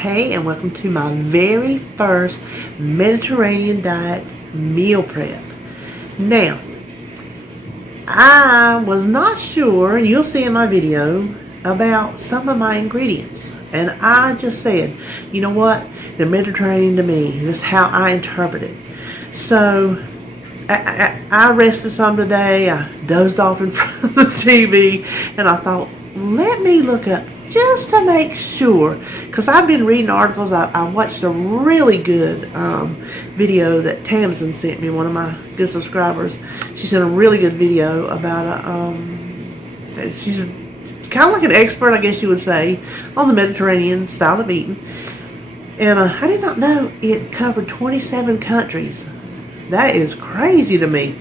Hey, and welcome to my very first Mediterranean diet meal prep. Now, I was not sure, and you'll see in my video, about some of my ingredients. And I just said, you know what? They're Mediterranean to me. This is how I interpret it. So, I rested some today. I dozed off in front of the TV, and I thought, let me look up just to make sure, because I've been reading articles. I watched a really good video that Tamsin sent me, one of my good subscribers. She sent a really good video about she's kind of like an expert, I guess you would say, on the Mediterranean style of eating. And I did not know it covered 27 countries. That is crazy to me.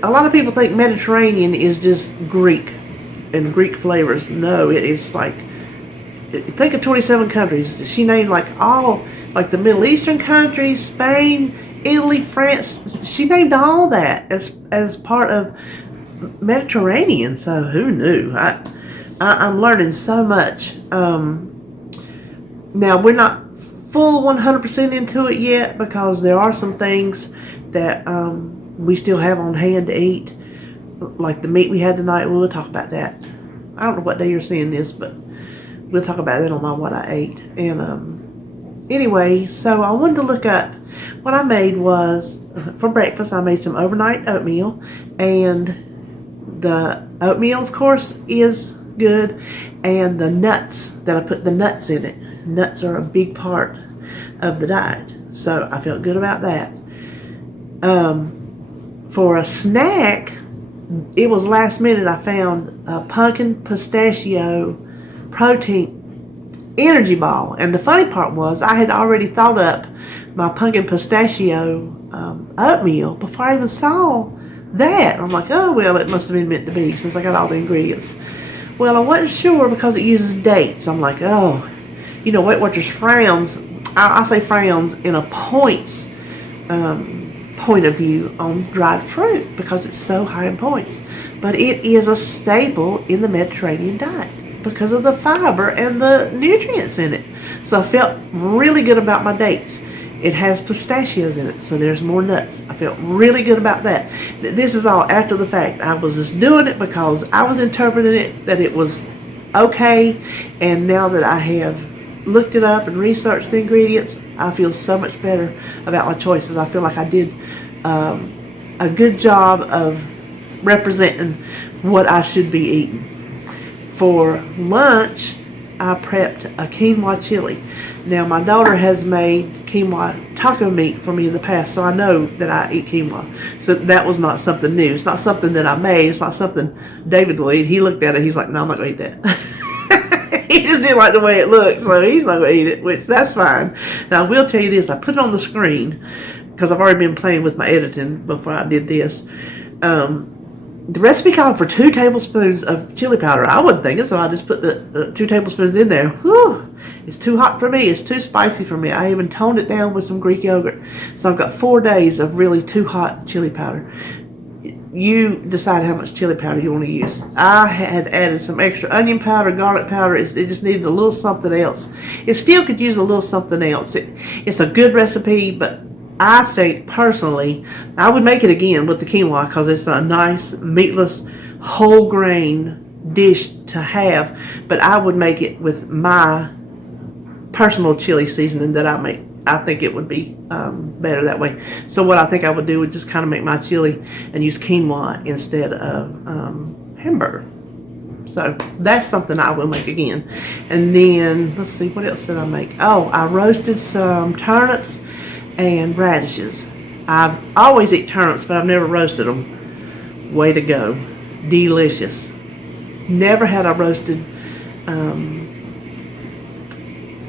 A lot of people think Mediterranean is just Greek and Greek flavors. No, it is like, think of 27 countries. She named like all, like the Middle Eastern countries, Spain, Italy, France. She named all that as part of Mediterranean. So who knew? I'm learning so much. Now we're not full 100% into it yet, because there are some things that we still have on hand to eat, like the meat we had tonight. We'll talk about that. I don't know what day you're seeing this, but we'll talk about that on my What I Ate. And anyway, so I wanted to look up what I made. Was for breakfast, I made some overnight oatmeal, and the oatmeal, of course, is good, and the nuts, that I put the nuts in it. Nuts are a big part of the diet, so I felt good about that. For a snack, it was last minute. I found a pumpkin pistachio protein energy ball, and the funny part was I had already thought up my pumpkin pistachio oatmeal before I even saw that. I'm like, oh well, it must have been meant to be, since I got all the ingredients. Well, I wasn't sure because it uses dates. I'm like, oh, you know, Weight Watchers frowns. I say frowns in a points point of view on dried fruit, because it's so high in points. But it is a staple in the Mediterranean diet because of the fiber and the nutrients in it. So I felt really good about my dates. It has pistachios in it, so there's more nuts. I felt really good about that. This is all after the fact. I was just doing it because I was interpreting it that it was okay, and now that I have looked it up and researched the ingredients, I feel so much better about my choices. I feel like I did a good job of representing what I should be eating. For lunch, I prepped a quinoa chili. Now, my daughter has made quinoa taco meat for me in the past, so I know that I eat quinoa. So that was not something new. It's not something that I made. It's not something David will eat. He looked at it. He's like, no, I'm not going to eat that. He just didn't like the way it looked, so he's not going to eat it, which that's fine. Now, I will tell you this. I put it on the screen because I've already been playing with my editing before I did this. The recipe called for 2 tablespoons of chili powder. I wasn't thinking, so I just put the 2 tablespoons in there. Whew, it's too hot for me. It's too spicy for me. I even toned it down with some Greek yogurt. So I've got 4 days of really too hot chili powder. You decide how much chili powder you want to use. I had added some extra onion powder, garlic powder. It just needed a little something else. It still could use a little something else. It's a good recipe, but I think personally I would make it again with the quinoa, because it's a nice meatless whole grain dish to have. But I would make it with my personal chili seasoning that I make. I think it would be better that way. So what I think I would do would just kind of make my chili and use quinoa instead of hamburger. So that's something I will make again. And then, let's see, what else did I make? Oh, I roasted some turnips and radishes. I've always eat turnips, but I've never roasted them. Way to go. Delicious. Never had I roasted,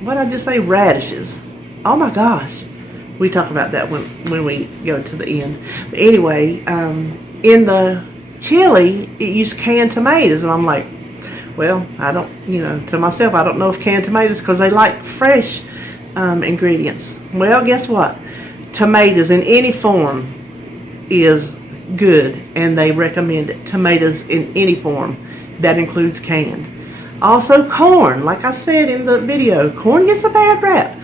what did I just say? Radishes. Oh my gosh. We talk about that when we go to the end. But anyway, in the chili, it used canned tomatoes, and I'm like, well, I don't, to myself, I don't know if canned tomatoes, because they like fresh ingredients. Well, guess what? Tomatoes in any form is good, and they recommend it. Tomatoes in any form. That includes canned. Also corn, like I said in the video, corn gets a bad rap.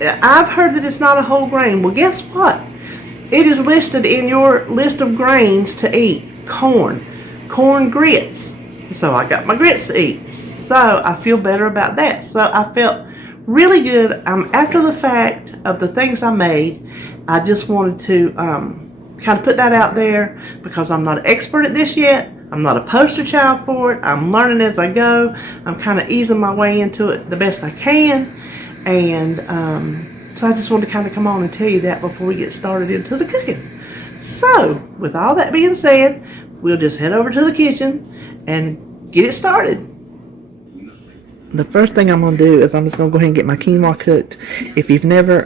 I've heard that it's not a whole grain. Well, guess what? It is listed in your list of grains to eat. Corn grits. So I got my grits to eat. So I feel better about that. So I felt really good. After the fact of the things I made, I just wanted to kind of put that out there because I'm not an expert at this yet. I'm not a poster child for it. I'm learning as I go. I'm kind of easing my way into it the best I can. And so I just wanted to kind of come on and tell you that before we get started into the cooking. So with all that being said, we'll just head over to the kitchen and get it started. The first thing I'm going to do is I'm just going to go ahead and get my quinoa cooked. If you've never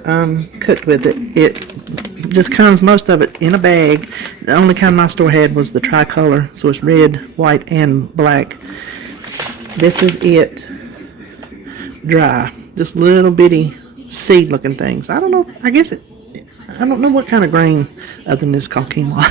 cooked with it, it just comes, most of it, in a bag. The only kind my store had was the tricolor, so it's red, white, and black. This is it dry. Just little bitty seed looking things. I don't know, I don't know what kind of grain other than this called quinoa.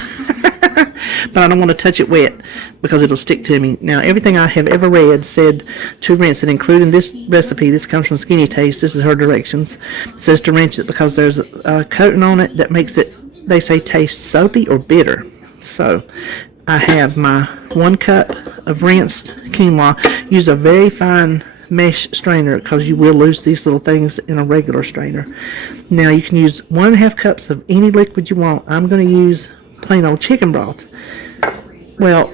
But I don't want to touch it wet because it'll stick to me. Now, everything I have ever read said to rinse it, including this recipe. This comes from Skinny Taste. This is her directions. It says to rinse it because there's a coating on it that makes it, they say, taste soapy or bitter. So I have my 1 cup of rinsed quinoa. Use a very fine mesh strainer because you will lose these little things in a regular strainer. Now you can use 1.5 cups of any liquid you want. I'm going to use plain old chicken broth. Well,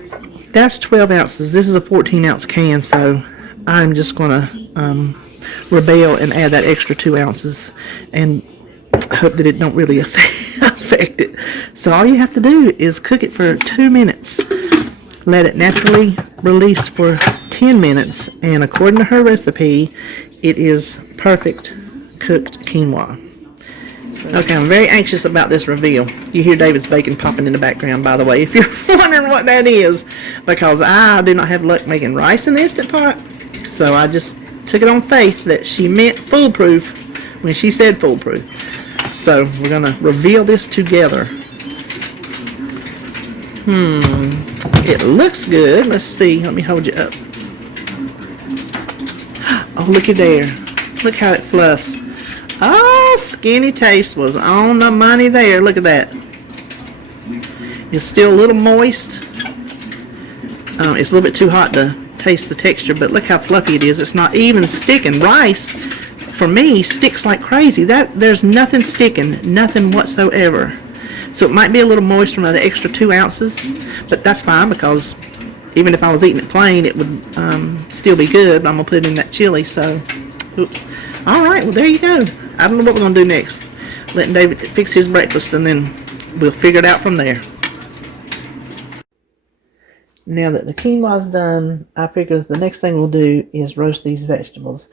that's 12 ounces. This is a 14 ounce can, so I'm just going to rebel and add that extra 2 ounces and hope that it don't really affect it. So all you have to do is cook it for 2 minutes. Let it naturally release for 10 minutes, and according to her recipe, it is perfect cooked quinoa. Okay, I'm very anxious about this reveal. You hear David's bacon popping in the background, by the way, if you're wondering what that is, because I do not have luck making rice in the Instant Pot, so I just took it on faith that she meant foolproof when she said foolproof. So we're going to reveal this together. It looks good. Let's see. Let me hold you up. Oh, looky there. Look how it fluffs. Oh, Skinny Taste was on the money there. Look at that. It's still a little moist. It's a little bit too hot to taste the texture, but look how fluffy it is. It's not even sticking. Rice, for me, sticks like crazy. There's nothing sticking, nothing whatsoever. So it might be a little moist from the extra 2 ounces, but that's fine because even if I was eating it plain, it would still be good. I'm going to put it in that chili, so, oops. All right, well, there you go. I don't know what we're going to do next. Letting David fix his breakfast, and then we'll figure it out from there. Now that the quinoa's done, I figure the next thing we'll do is roast these vegetables.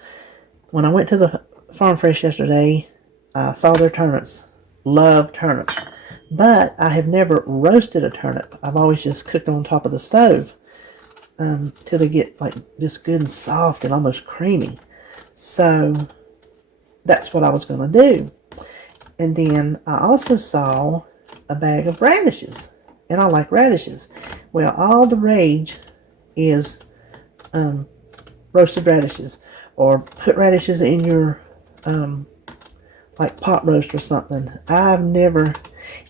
When I went to the Farm Fresh yesterday, I saw their turnips. Love turnips. But I have never roasted a turnip. I've always just cooked them on top of the stove till they get like just good and soft and almost creamy. So that's what I was going to do. And then I also saw a bag of radishes. And I like radishes. Well, all the rage is roasted radishes. Or put radishes in your like pot roast or something. I've never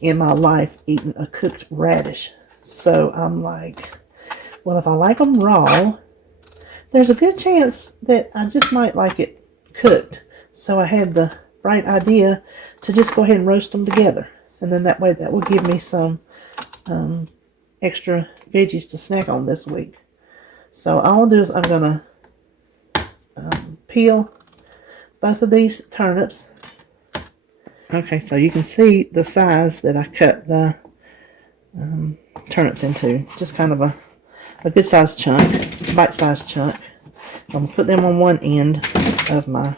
in my life eaten a cooked radish. So I'm like, well, if I like them raw, there's a good chance that I just might like it cooked. So I had the bright idea to just go ahead and roast them together. And then that way that will give me some extra veggies to snack on this week. So all I'll do is I'm going to peel both of these turnips. Okay, so you can see the size that I cut the turnips into. Just kind of a good sized chunk, bite-sized chunk. I'm going to put them on one end of my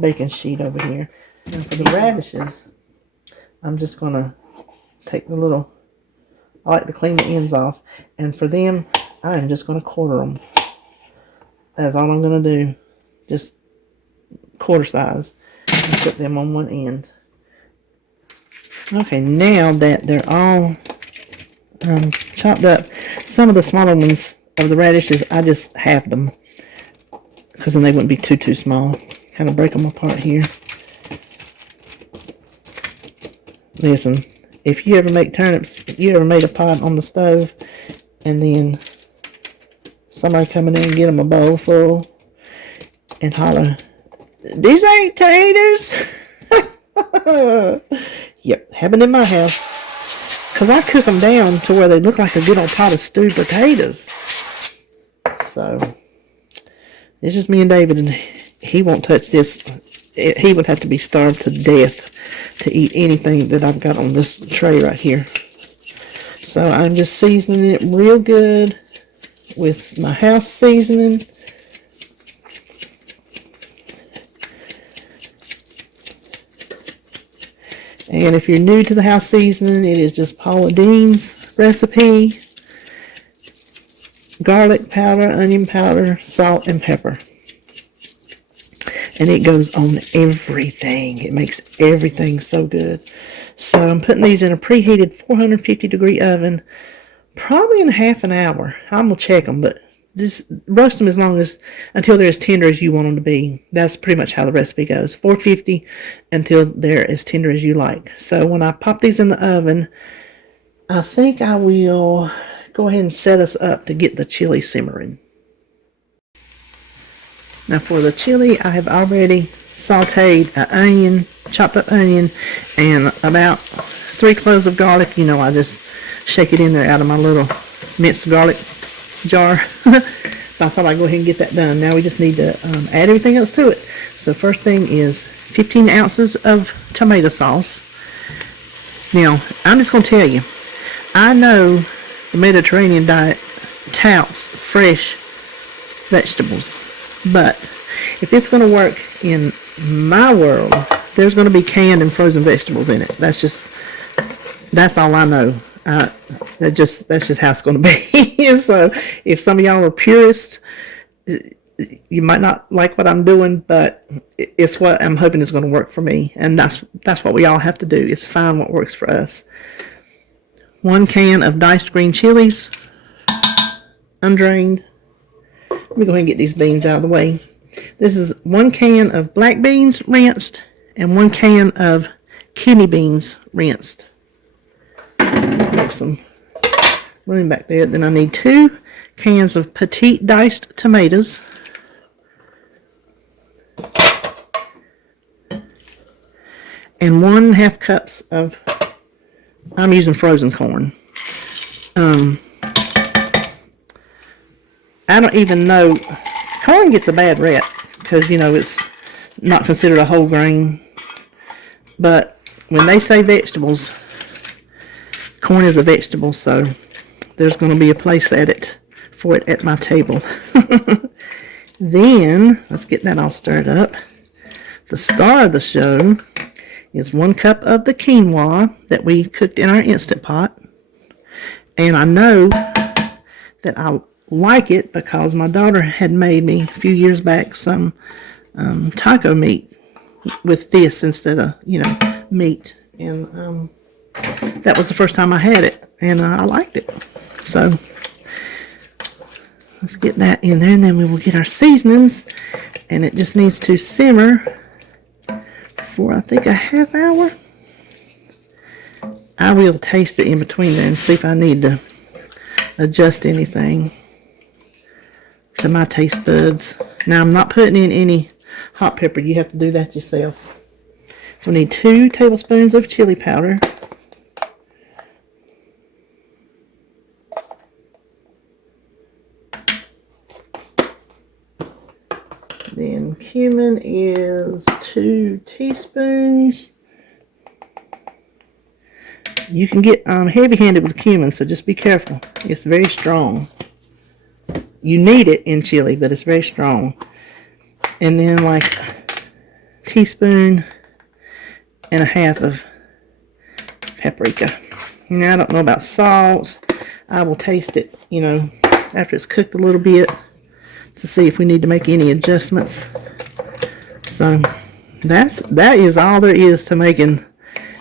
baking sheet over here. And for the radishes, I'm just going to take the little, I like to clean the ends off. And for them, I'm just going to quarter them. That's all I'm going to do. Just quarter size. And put them on one end. Okay, now that they're all chopped up, some of the smaller ones of the radishes, I just halved them because then they wouldn't be too small. Kind of break them apart here. Listen, if you ever make turnips, you ever made a pot on the stove and then somebody come in there and get them a bowl full and holler, "These ain't taters." Yep, happened in my house. Because I cook them down to where they look like a good old pot of stewed potatoes. So, it's just me and David, and he won't touch this. He would have to be starved to death to eat anything that I've got on this tray right here. So, I'm just seasoning it real good with my house seasoning. And if you're new to the house seasoning, it is just Paula Dean's recipe. Garlic powder, onion powder, salt, and pepper. And it goes on everything. It makes everything so good. So I'm putting these in a preheated 450 degree oven, probably in half an hour. I'm going to check them, but just roast them until they're as tender as you want them to be. That's pretty much how the recipe goes. 450 until they're as tender as you like. So when I pop these in the oven, I think I will go ahead and set us up to get the chili simmering. Now for the chili, I have already sauteed an onion, chopped up onion, and about 3 cloves of garlic. You know, I just shake it in there out of my little minced garlic jar. So I thought I'd go ahead and get that done. Now we just need to add everything else to it. So first thing is 15 ounces of tomato sauce. Now, I'm just going to tell you, I know the Mediterranean diet touts fresh vegetables, but if it's going to work in my world, there's going to be canned and frozen vegetables in it. That's all I know. That's just how it's going to be. So if some of y'all are purists, you might not like what I'm doing, but it's what I'm hoping is going to work for me. And that's what we all have to do, is find what works for us. 1 can of diced green chilies, undrained. Let me go ahead and get these beans out of the way. This is 1 can of black beans rinsed and 1 can of kidney beans rinsed. Mix them running back there. Then I need 2 cans of petite diced tomatoes. And 1.5 cups of, I'm using frozen corn. I don't even know, corn gets a bad rep because, you know, it's not considered a whole grain. But when they say vegetables, corn is a vegetable, so there's going to be a place for it at my table. Then, let's get that all stirred up. The star of the show is 1 cup of the quinoa that we cooked in our Instant Pot. And I know that I like it because my daughter had made me a few years back some taco meat with this instead of, you know, meat. And that was the first time I had it, and I liked it. So let's get that in there, and then we will get our seasonings, and it just needs to simmer for, I think, a half hour. I will taste it in between there and see if I need to adjust anything to my taste buds. Now, I'm not putting in any hot pepper. You have to do that yourself. So we need 2 tablespoons of chili powder. Then cumin is 2 teaspoons. You can get heavy-handed with cumin, so just be careful. It's very strong. You need it in chili, but it's very strong. And then like a teaspoon and a half of paprika. Now, I don't know about salt. I will taste it, you know, after it's cooked a little bit to see if we need to make any adjustments. So that is all there is to making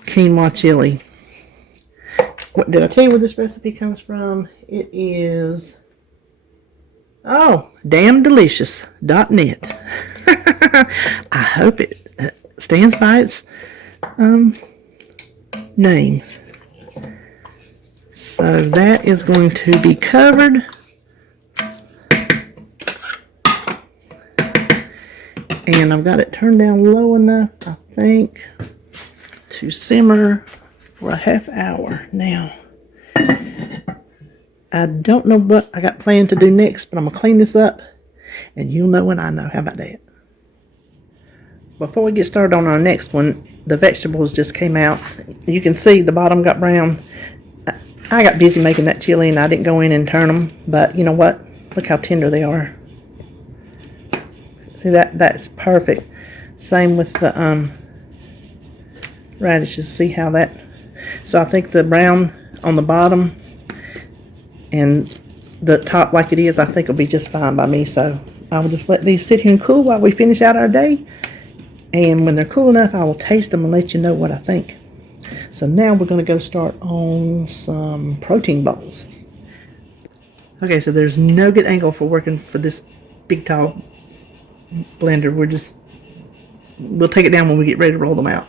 quinoa chili. What did I tell you where this recipe comes from? It is Oh, damndelicious.net. I hope it stands by its name. So that is going to be covered. And I've got it turned down low enough, I think, to simmer for a half hour. Now, I don't know what I got planned to do next, but I'm going to clean this up, and you'll know when I know. How about that? Before we get started on our next one, the vegetables just came out. You can see the bottom got brown. I got busy making that chili, and I didn't go in and turn them, but you know what? Look how tender they are. See, that's perfect. Same with the radishes. See how that... So I think the brown on the bottom and the top like it is, I think will be just fine by me. So I will just let these sit here and cool while we finish out our day. And when they're cool enough, I will taste them and let you know what I think. So now we're going to go start on some protein balls. Okay, so there's no good angle for working for this big tall blender. We'll take it down when we get ready to roll them out.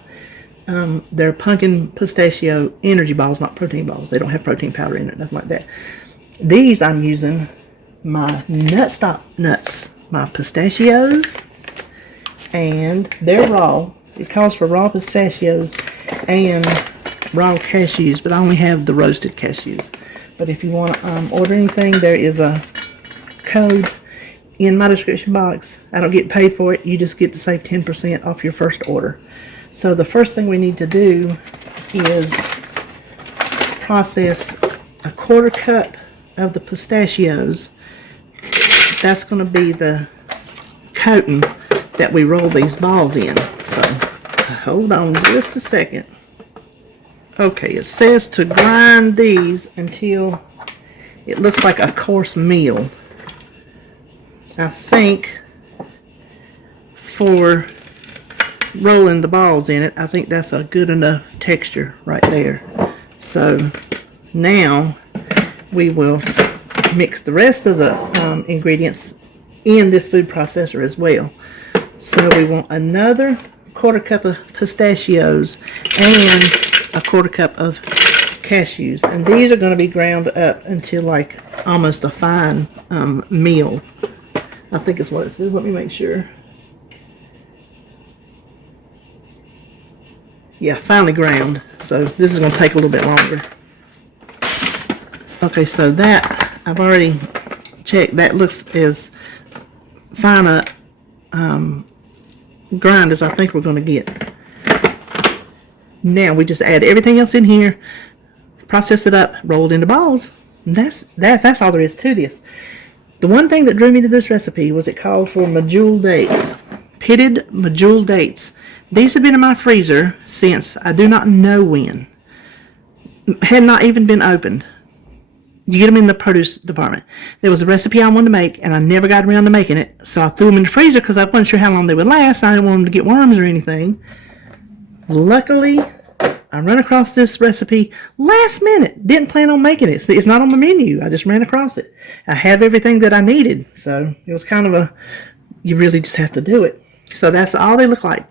They're pumpkin pistachio energy balls, not protein balls. They don't have protein powder in it, nothing like that. These I'm using my Nutstop nuts, my pistachios, and they're raw. It calls for raw pistachios and raw cashews, but I only have the roasted cashews. But if you want to order anything, there is a code in my description box. I don't get paid for it. You just get to save 10% off your first order. So the first thing we need to do is process a 1/4 cup of the pistachios. That's going to be the coating that we roll these balls in. So hold on just a second. Okay, it says to grind these until it looks like a coarse meal. I think for rolling the balls in it, I think that's a good enough texture right there. So now we will mix the rest of the ingredients in this food processor as well. So we want another 1/4 cup of pistachios and a 1/4 cup of cashews, and these are going to be ground up until like almost a fine meal. I think is what it says. Let me make sure. Yeah, finely ground. So this is going to take a little bit longer. Okay, so that I've already checked. That looks as fine a grind as I think we're going to get. Now we just add everything else in here, process it up, roll it into balls. And that's all there is to this. The one thing that drew me to this recipe was it called for medjool dates, pitted medjool dates. These have been in my freezer since I do not know when. Had not even been opened. You get them in the produce department. There was a recipe I wanted to make, and I never got around to making it, so I threw them in the freezer because I wasn't sure how long they would last. I didn't want them to get worms or anything. Luckily, I ran across this recipe last minute. Didn't plan on making it. It's not on the menu. I just ran across it. I have everything that I needed, so it was kind of you really just have to do it. So that's all they look like.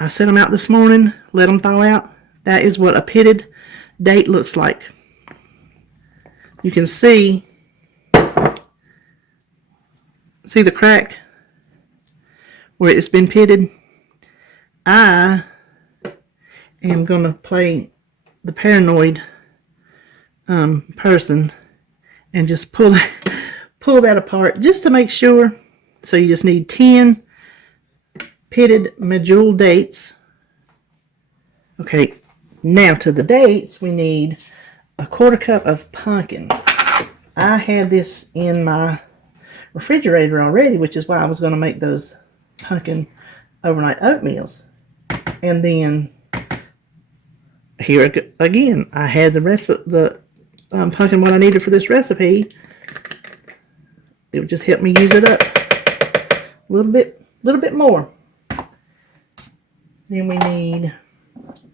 I set them out this morning, let them thaw out. That is what a pitted date looks like. You can see the crack where it's been pitted. I am going to play the paranoid person and just pull that apart just to make sure. So you just need 10 pitted medjool dates. Okay, now to the dates we need a 1/4 cup of pumpkin. I had this in my refrigerator already, which is why I was going to make those pumpkin overnight oatmeals. And then here again, I had the rest of the pumpkin what I needed for this recipe. It would just help me use it up a little bit more. Then we need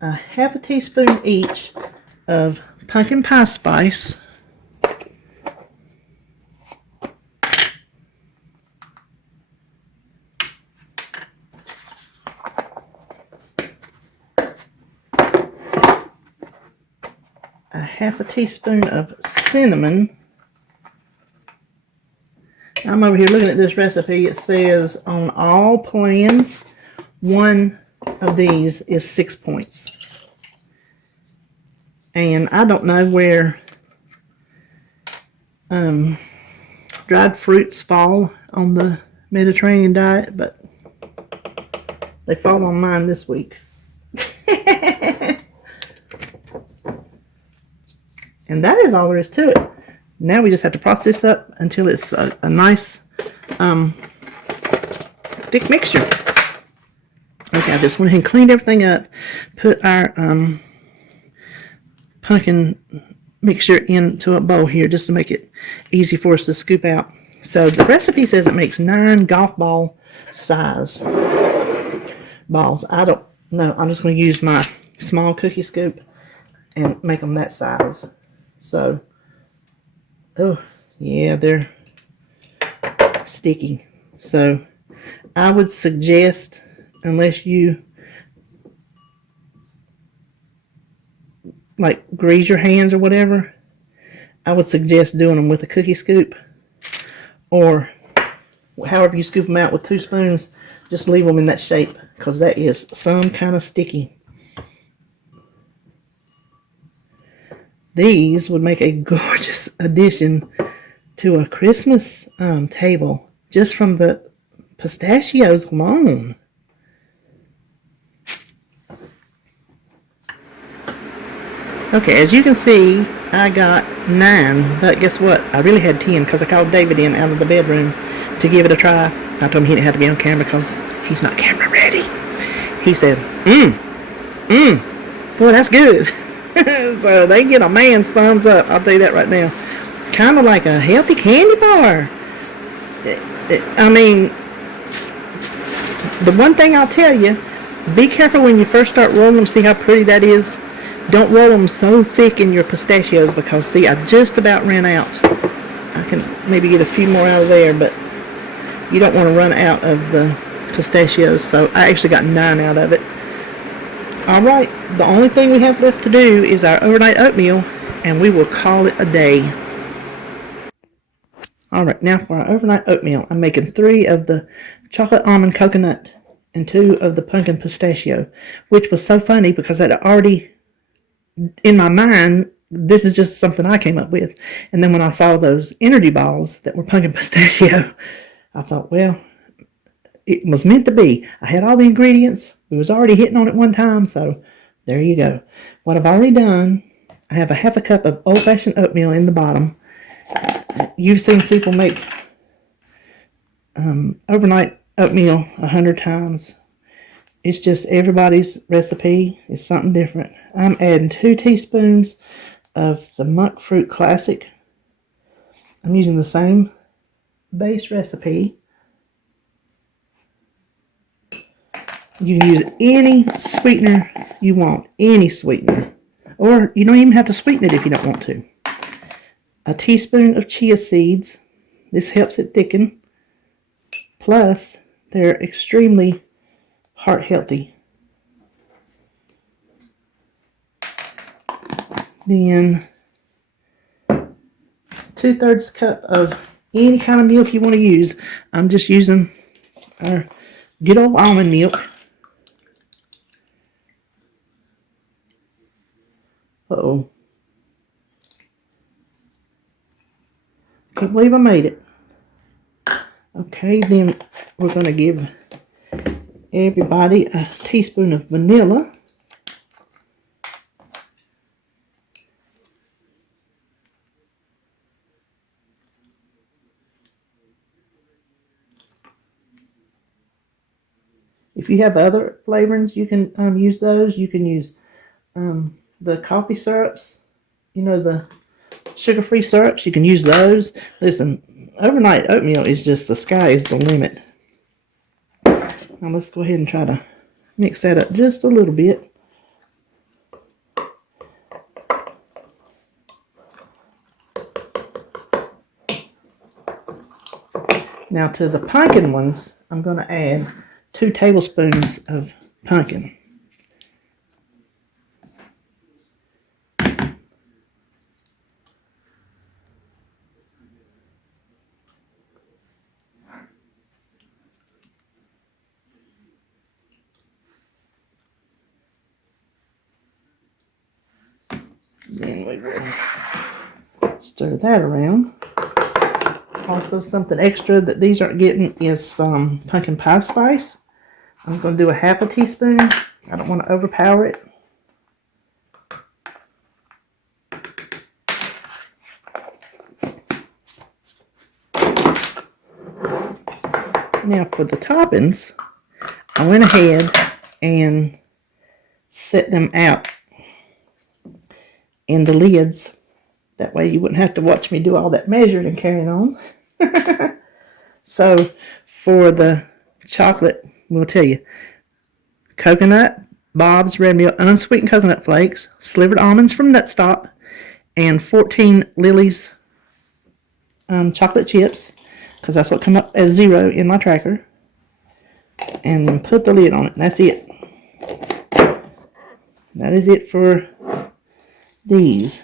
a 1/2 teaspoon each of pumpkin pie spice. half a teaspoon of cinnamon. I'm over here looking at this recipe. It says on all plans, one of these is 6 points. And I don't know where dried fruits fall on the Mediterranean diet, but they fall on mine this week. And that is all there is to it. Now we just have to process this up until it's a nice thick mixture. Okay, I just went ahead and cleaned everything up, put our pumpkin mixture into a bowl here just to make it easy for us to scoop out. So the recipe says it makes 9 golf ball size balls. I don't know. I'm just going to use my small cookie scoop and make them that size. So, oh, yeah, they're sticky. So I would suggest, unless you like grease your hands or whatever, I would suggest doing them with a cookie scoop, or however you scoop them out with 2 spoons. Just leave them in that shape, because that is some kind of sticky. These would make a gorgeous addition to a Christmas table just from the pistachios alone. Okay, as you can see, I got 9, but guess what? I really had 10 because I called David in out of the bedroom to give it a try. I told him he didn't have to be on camera because he's not camera ready. He said, boy, that's good. So they get a man's thumbs up, I'll tell you that right now. Kind of like a healthy candy bar. I mean, the one thing I'll tell you, be careful when you first start rolling them. See how pretty that is? Don't roll them so thick in your pistachios, because see, I just about ran out. I can maybe get a few more out of there, but you don't want to run out of the pistachios. So I actually got 9 out of it. Alright, the only thing we have left to do is our overnight oatmeal, and we will call it a day. Alright, now for our overnight oatmeal, I'm making 3 of the chocolate almond coconut and 2 of the pumpkin pistachio, which was so funny because I'd already, in my mind, this is just something I came up with. And then when I saw those energy balls that were pumpkin pistachio, I thought, well, it was meant to be. I had all the ingredients. We was already hitting on it one time, so there you go. What I've already done, I have a half a cup of old-fashioned oatmeal in the bottom. You've seen people make overnight oatmeal 100 times. It's just everybody's recipe is something different. I'm adding 2 teaspoons of the monk fruit classic. I'm using the same base recipe. You can use any sweetener you want, any sweetener. Or you don't even have to sweeten it if you don't want to. A teaspoon of chia seeds. This helps it thicken. Plus, they're extremely heart healthy. Then 2/3 cup of any kind of milk you want to use. I'm just using our good old almond milk. Uh-oh. Can't believe I made it. Okay, then we're going to give everybody a teaspoon of vanilla. If you have other flavorings, you can use those. You can use the coffee syrups, you know, the sugar-free syrups. You can use those. Listen, overnight oatmeal is just, the sky is the limit. Now let's go ahead and try to mix that up just a little bit. Now to the pumpkin ones, I'm going to add 2 tablespoons of pumpkin. Stir that around. Also, something extra that these aren't getting is some pumpkin pie spice. I'm going to do a half a teaspoon. I don't want to overpower it. Now for the toppings, I went ahead and set them out in the lids. That way you wouldn't have to watch me do all that measuring and carrying on. So for the chocolate, we'll tell you, coconut, Bob's Red Mill unsweetened coconut flakes, slivered almonds from Nutstop, and 14 Lily's chocolate chips, because that's what come up as 0 in my tracker. And then put the lid on it. That's it. That is it for these.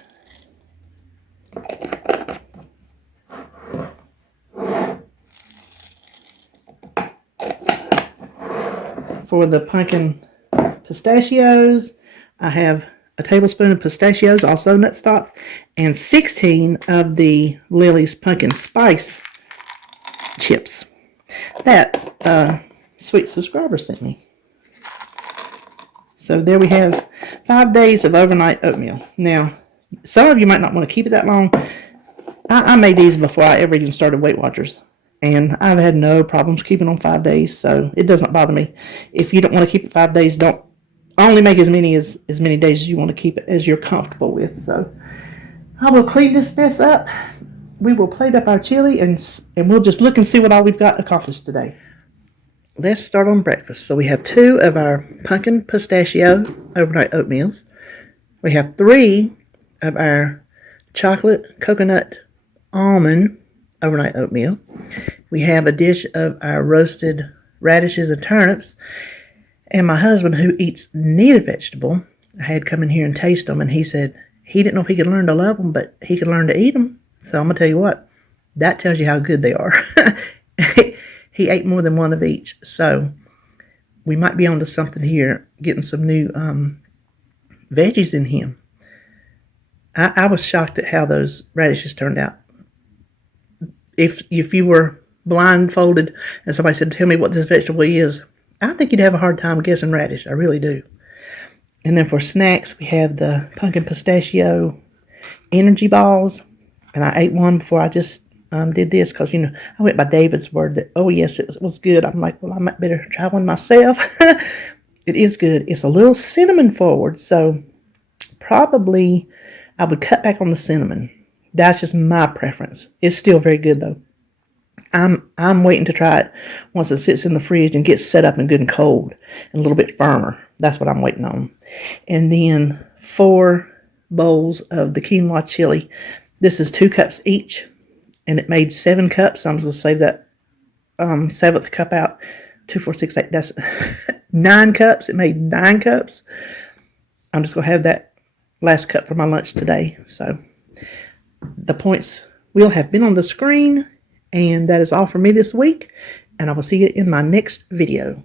For the pumpkin pistachios, I have a tablespoon of pistachios, also Nutstop, and 16 of the Lily's pumpkin spice chips that sweet subscriber sent me. So there we have 5 days of overnight oatmeal. Now, some of you might not want to keep it that long. I made these before I ever even started Weight Watchers, and I've had no problems keeping them 5 days, so it doesn't bother me. If you don't want to keep it 5 days, don't only make as many days as you want to keep it as you're comfortable with. So I will clean this mess up. We will plate up our chili, and we'll just look and see what all we've got accomplished today. Let's start on breakfast. So we have 2 of our pumpkin pistachio overnight oatmeals. We have 3 of our chocolate coconut almond overnight oatmeal. We have a dish of our roasted radishes and turnips. And my husband, who eats neither vegetable, I had come in here and taste them, and he said he didn't know if he could learn to love them, but he could learn to eat them. So I'm going to tell you what, that tells you how good they are. He ate more than 1 of each. So we might be onto something here, getting some new veggies in him. I was shocked at how those radishes turned out. If you were blindfolded and somebody said, tell me what this vegetable is, I think you'd have a hard time guessing radish. I really do. And then for snacks, we have the pumpkin pistachio energy balls. And I ate one before I just did this because, I went by David's word that, oh, yes, it was good. I'm like, well, I might better try one myself. It is good. It's a little cinnamon forward, so probably I would cut back on the cinnamon. That's just my preference. It's still very good, though. I'm waiting to try it once it sits in the fridge and gets set up and good and cold and a little bit firmer. That's what I'm waiting on. And then 4 bowls of the quinoa chili. This is 2 cups each, and it made 7 cups. So I'm just going to save that 7th cup out. 2, 4, 6, 8. That's 9 cups. It made 9 cups. I'm just going to have that last cup for my lunch today. So the points will have been on the screen. And that is all for me this week, and I will see you in my next video.